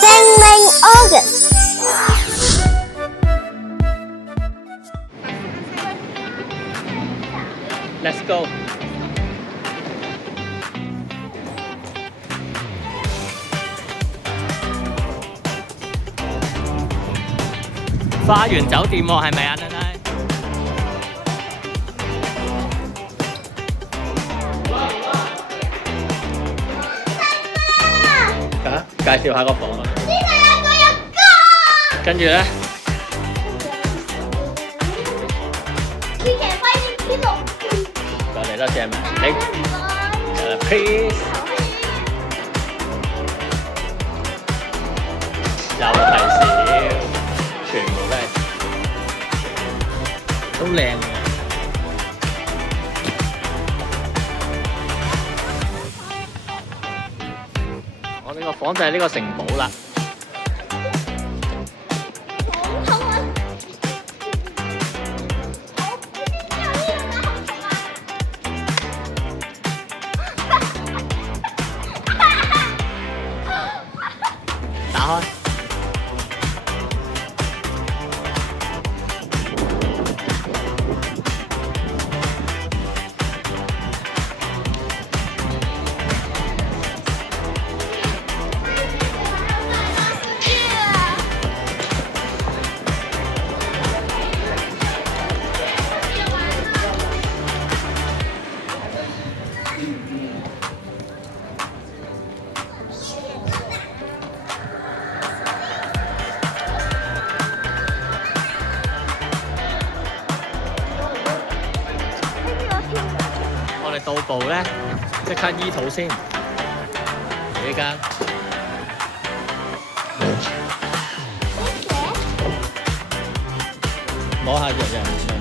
精靈 August。Let's go。花園酒店喎，係咪啊，奶奶？嚇，介紹下個房啊！呢度有個浴缸。跟住咧，以前可以呢度。就嚟多謝咪？你，please。又係少，全部都靚嘅。我哋個房就係呢個城堡啦。打開。我哋到步咧，即刻醫肚先。呢間摸下藥人上癮。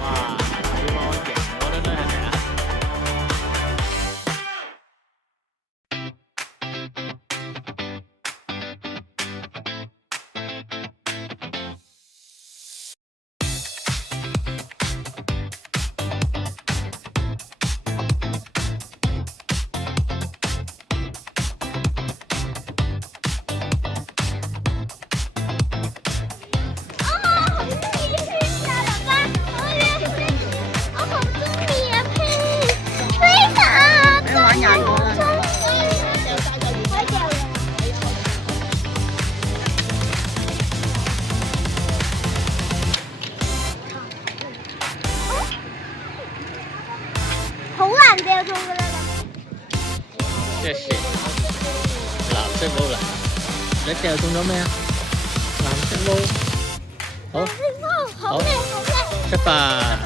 哇！幾安靜，我覺得係咪啊？好難掉中㗎啦！即係藍色帽啦，你掉中咗咩啊？藍色帽，好，好靚好靚。出發，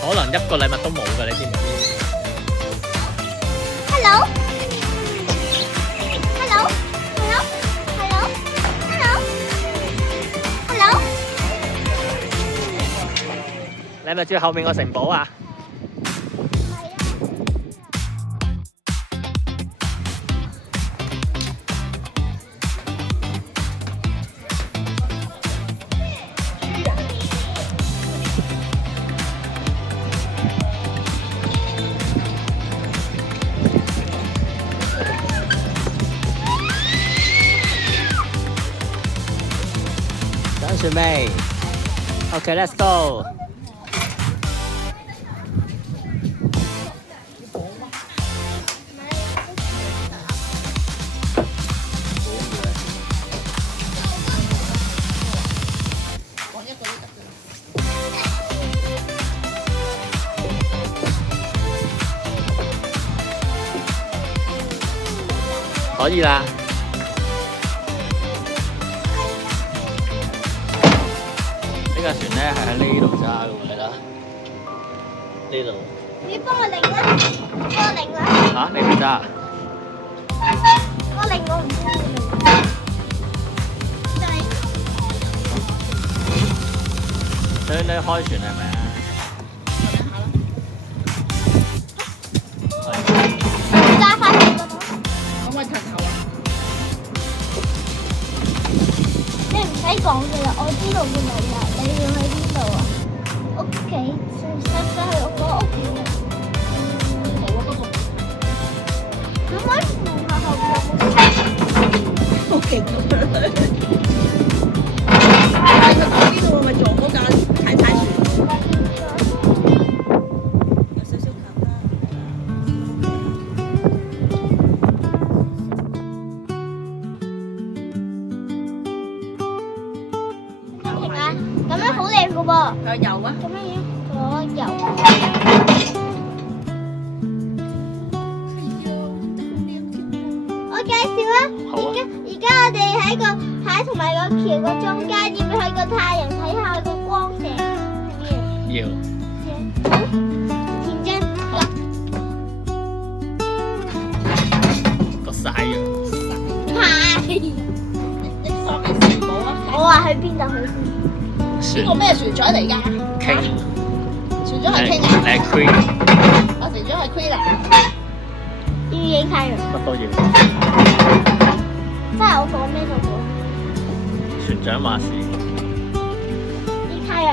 可能一個禮物都冇㗎，你知唔知 Hello。Hello。Hello。Hello。Hello。Hello。你係咪住後面個城堡啊？上船未 ？OK，let's go。可以啦。呢架船咧係喺呢度揸嘅喎，係啦，呢度。你幫我擰啦，幫我擰啦。嚇，你唔揸？我擰我唔中意擰。所以你開船係咪啊？揸翻去嗰度。講嘅啦，我知道邊度啦。你要去邊度啊？屋企，使唔使去我屋企啊？可唔可以望下後邊有冇？好勁但係佢講呢度咪撞嗰架踩船，有少少近啦。停啊！咁樣好靚噶噃。佢有啊。咁樣樣，我有。我介紹啊！而家我哋喺個海同埋個橋個中間，要唔要去個太陽睇下個光射？要。好，前進。個曬陽。係。你坐咩船冇啊？我話去邊就去邊。呢個咩船長嚟㗎？King。船長係 King 啊？你係 Queen。我船長係 Queen 啊？要影太陽。乜都要。真係我講咩就講。船長話事。影太陽。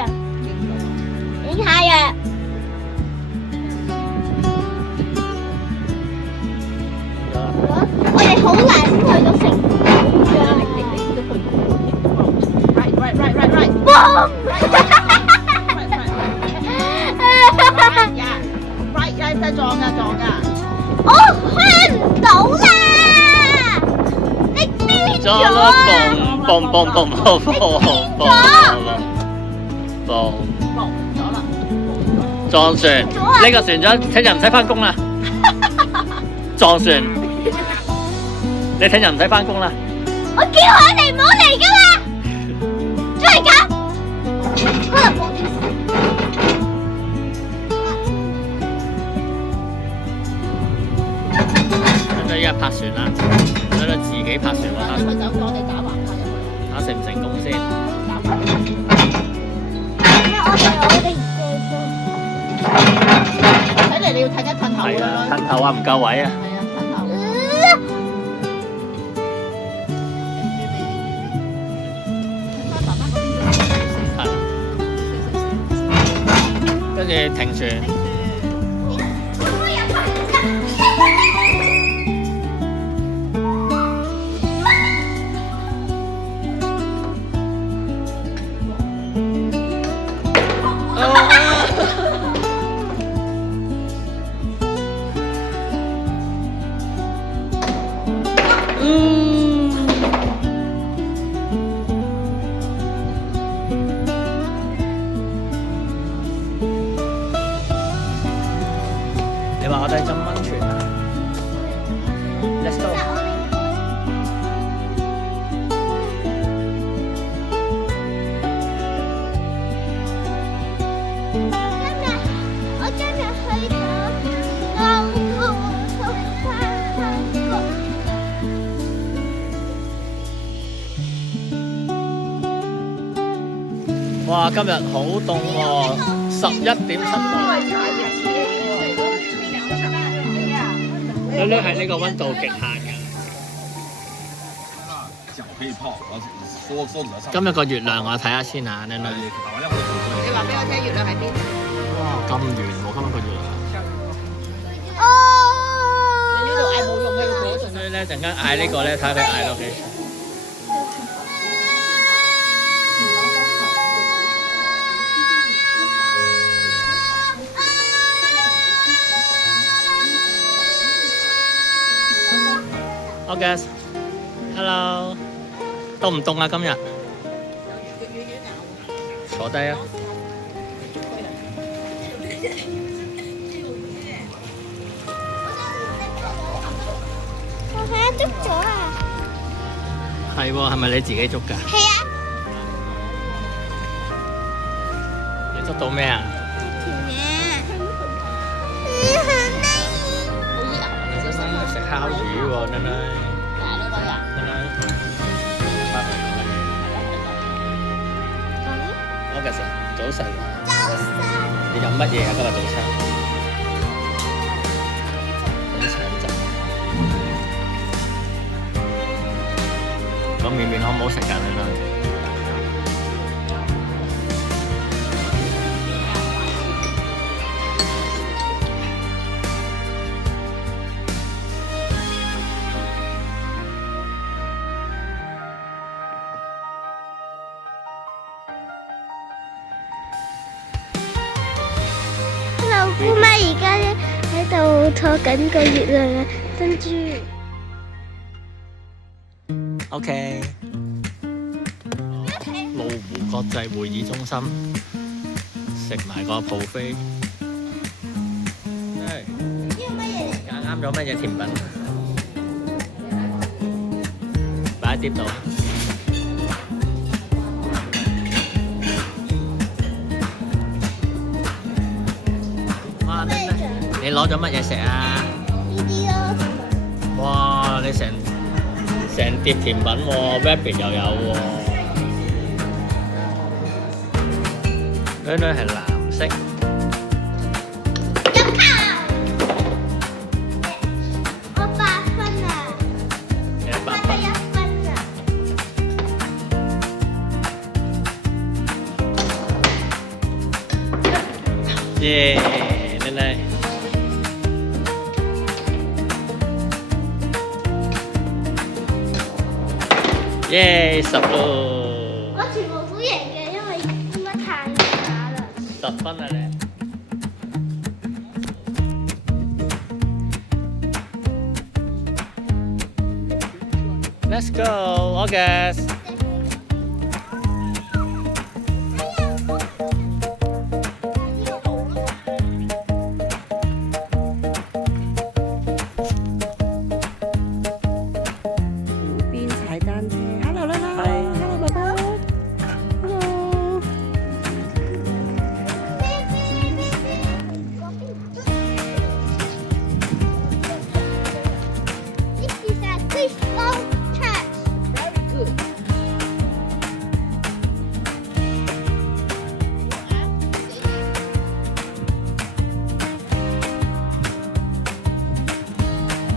影太陽。我哋好難先去到城堡㗎。Right. Boom！ Right， 真係撞㗎。我去唔到啦！你跌咗啊！撞船，呢個船長聽日唔使返工啦。撞船，你聽日唔使返工啦。我叫佢哋唔好嚟㗎啦！再咁，可能冇電視。所以依家拍船啦，所以自己拍船啦。佢走咗，我哋打橫拍入去。打成唔成功先？睇嚟你要褪一褪頭係啊，啦。褪頭啊，唔夠位啊。係啊，褪頭。翻爸爸嗰邊係啦。跟住停船。你話我哋浸溫泉啊 ？Let's go！我今日去到澳門同翻國。哇！今日好凍喎，11.7度。女女係呢個溫度極限㗎。脚可以泡，然後手指在上。今日個月亮我睇下先啊，女女。打完量我就手你話俾我聽，月亮喺邊？哇！咁遠喎，今日個月亮。你呢度嗌冇用嘅，要攞所以咧，陣間嗌呢個咧，睇下佢嗌到幾長。Hello， 凍唔凍啊？今日坐低啊！我睇下捉咗啊！係喎，係咪你自己捉㗎？係啊！你捉到咩啊？食烤魚喎，囡囡。囡囡。August，早晨。你飲乜嘢啊？今日早餐？飲橙汁。個麵麵好唔好食㗎，囡囡？度坐緊個月亮啊，跟住 OK。路湖國際會議中心食埋個 buffet。呢個乜嘢嚟？揀啱咗乜嘢甜品？擺喺碟度。哇！你攞咗乜嘢食啊？呢啲咯，哇！你成碟甜品喎，rabbit 又有喎。呢係藍色。有卡！我8分啊！有8得分。 1分啊！耶！奶奶。耶！10咯。我全部都贏嘅，因為應該太假啦。10分啊你。Let's go, August。邊踩單車 ？Hello 啦啦，Hello 寶寶，Hello。This is a quick long track. Very good。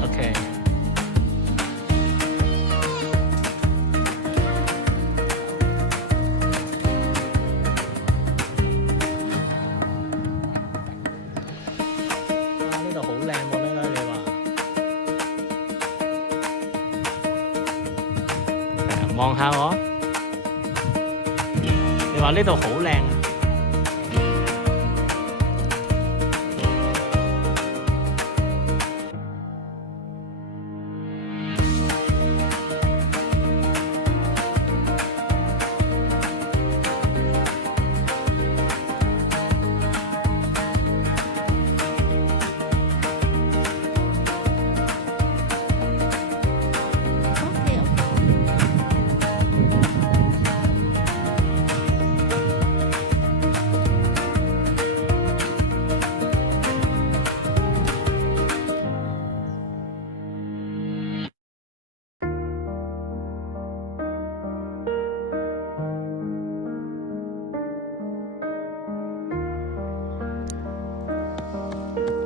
OK。哇！呢度好靚喎，呢你話？望下我。你話呢度好靚啊？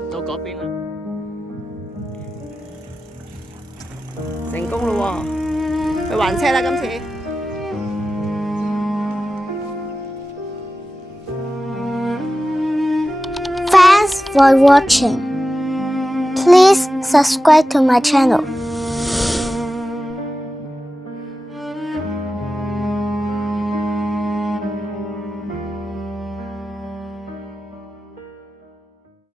到嗰邊啦。成功咯喎，去還車啦今次。Thanks for watching. Please subscribe to my channel.